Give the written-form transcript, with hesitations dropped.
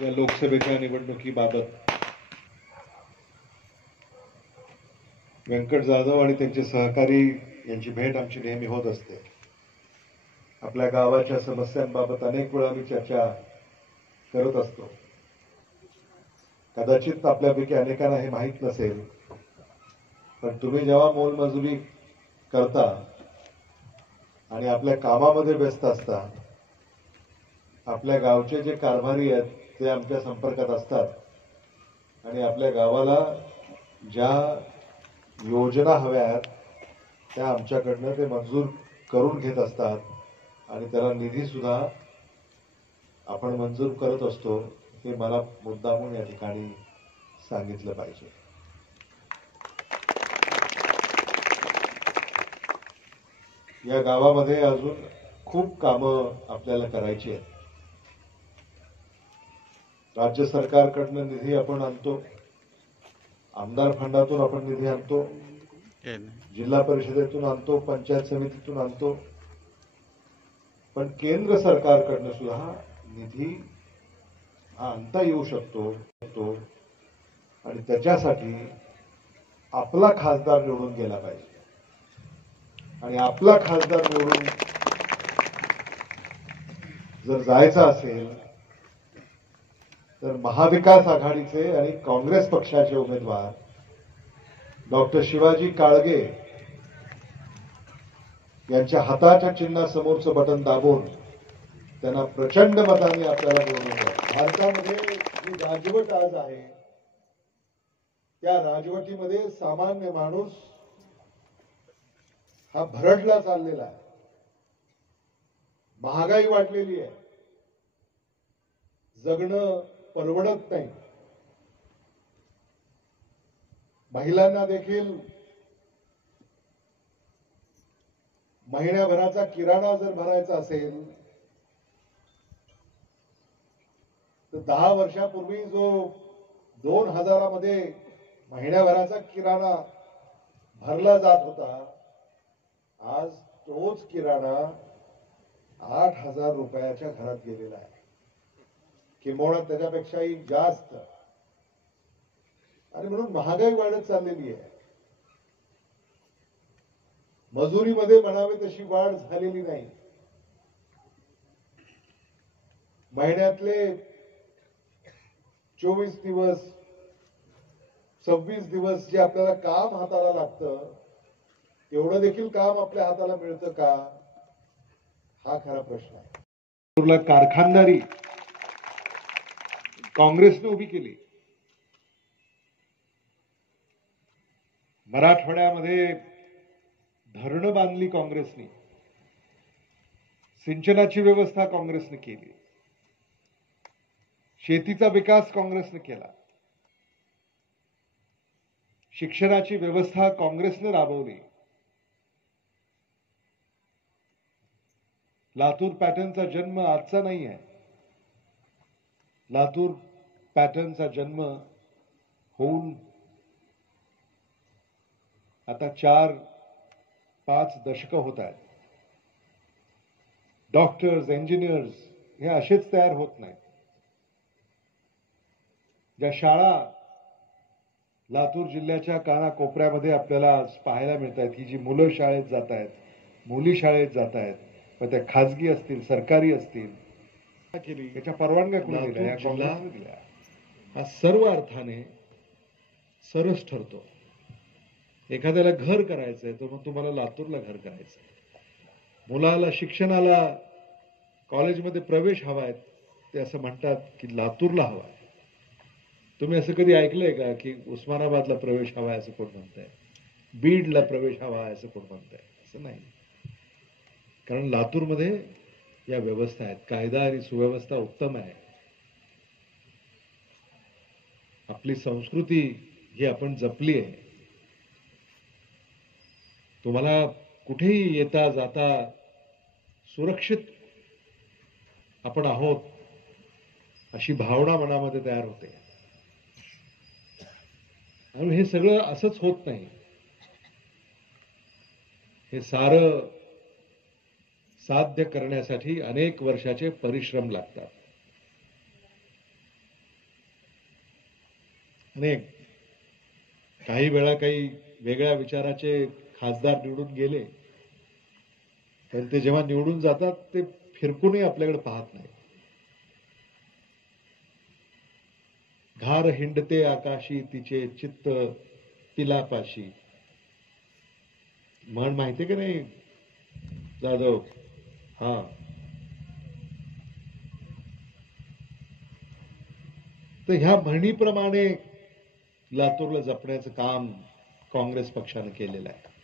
या लोकसभेच्या निवडणुकीबाबत व्यंकट जाधव आणि त्यांचे सहकारी यांची भेट आमची नेहमी होत असते. आपल्या गावाच्या समस्यांबाबत अनेक वेळा मी चर्चा करत असतो. कदाचित आपल्यापैकी अनेकांना हे माहीत नसेल, पण तुम्ही जेव्हा मोलमजुरी करता आणि आपल्या कामामध्ये व्यस्त असता, आपल्या गावचे जे कारभारी आहेत ते आमच्या संपर्कात असतात आणि आपल्या गावाला ज्या योजना हव्या आहेत त्या आमच्याकडनं ते मंजूर करून घेत असतात आणि त्याला निधी सुद्धा आपण मंजूर करत असतो. हे मला मुद्दामून या ठिकाणी सांगितलं पाहिजे. या गावामध्ये अजून खूप कामं आपल्याला करायची आहेत. राज्य सरकारकडनं निधी आपण आणतो, आमदार फंडातून आपण निधी आणतो, जिल्हा परिषदेतून आणतो, पंचायत समितीतून आणतो, पण केंद्र सरकारकडनं सुद्धा निधी हा आणता येऊ शकतो आणि त्याच्यासाठी आपला खासदार निवडून गेला पाहिजे आणि आपला खासदार निवडून जर जायचा असेल तर महाविकास आघाडीचे आणि काँग्रेस पक्षाचे उमेदवार डॉक्टर शिवाजी काळगे यांच्या हाताच्या चिन्हासमोरचं बटन दाबून त्यांना प्रचंड मतांनी आपल्याला निवडून द्यावं. भारतामध्ये जी राजवट आज आहे त्या राजवटीमध्ये सामान्य माणूस हा भरडला चाललेला आहे. महागाई वाढलेली आहे, जगणं परवडत नाही. महिलांना देखील महिन्याभराचा किराणा जर भरायचा असेल तर 10 वर्षापूर्वी जो 2000 मध्ये महिन्याभराचा किराणा भरला जात होता, आज तोच किराणा 8000 रुपयाच्या घरात गेलेला आहे, किंबहुना त्याच्यापेक्षाही जास्त. आणि म्हणून महागाई वाढत चाललेली आहे. मजुरीमध्ये म्हणावे तशी वाढ झालेली नाही. महिन्यातले 24 दिवस 26 दिवस जे आपल्याला काम हाताला लागतं तेवढं देखील काम आपल्या हाताला मिळतं का, हा खरा प्रश्न आहे. कारखानदारी काँग्रेसने उभी केली. मराठवाड्यामध्ये धरणं बांधली काँग्रेसने, सिंचनाची व्यवस्था काँग्रेसने केली, शेतीचा विकास काँग्रेसने केला, शिक्षणाची व्यवस्था काँग्रेसने राबवली. लातूर पॅटर्नचा जन्म आजचा नाही आहे. लातूर पॅटर्नचा जन्म होऊन आता 4-5 दशकं होत आहेत. डॉक्टर्स, इंजिनियर्स हे असेच तयार होत नाहीत. ज्या शाळा लातूर जिल्ह्याच्या कानाकोपऱ्यामध्ये आपल्याला पाहायला मिळत आहेत, ही जी मुलं शाळेत जात आहेत, मुली शाळेत जात आहेत, पण त्या खाजगी असतील, सरकारी असतील, त्याच्या परवानग्या कोणी दिल्या? काँग्रेसने दिल्या. हा सर्व अर्थाने सरस ठरतो. एखाद्याला घर करायचंय तर मग तुम्हाला लातूरला घर करायचंय. मुलाला शिक्षणाला कॉलेजमध्ये प्रवेश हवाय ते असं म्हणतात की लातूरला हवाय. तुम्ही असं कधी ऐकलंय का की उस्मानाबादला प्रवेश हवाय असं कोण म्हणतंय, बीडला प्रवेश हवाय असं कोण म्हणतंय? असं नाही. कारण लातूरमध्ये या व्यवस्था आहेत, कायदा आणि सुव्यवस्था उत्तम आहे. आपली संस्कृती ही आपण जपली आहे. तुम्हाला कुठेही येता जाता सुरक्षित आपण आहोत अशी भावना मनामध्ये तयार होते. आणि हे सगळं असंच होत नाही. हे सारं साध्य करण्यासाठी अनेक वर्षाचे परिश्रम लागतात. अनेक काही वेळा काही वेगळ्या विचाराचे खासदार निवडून गेले तर ते जेव्हा निवडून जातात ते फिरकूनही आपल्याकडे पाहत नाही. घार हिंडते आकाशी तिचे चित्त तिलापाशी. म्हण माहितीये की नाही जाधव? हा. तर ह्या म्हणीप्रमाणे लातूरला जपण्याचं काम काँग्रेस पक्षानं केलेलं आहे.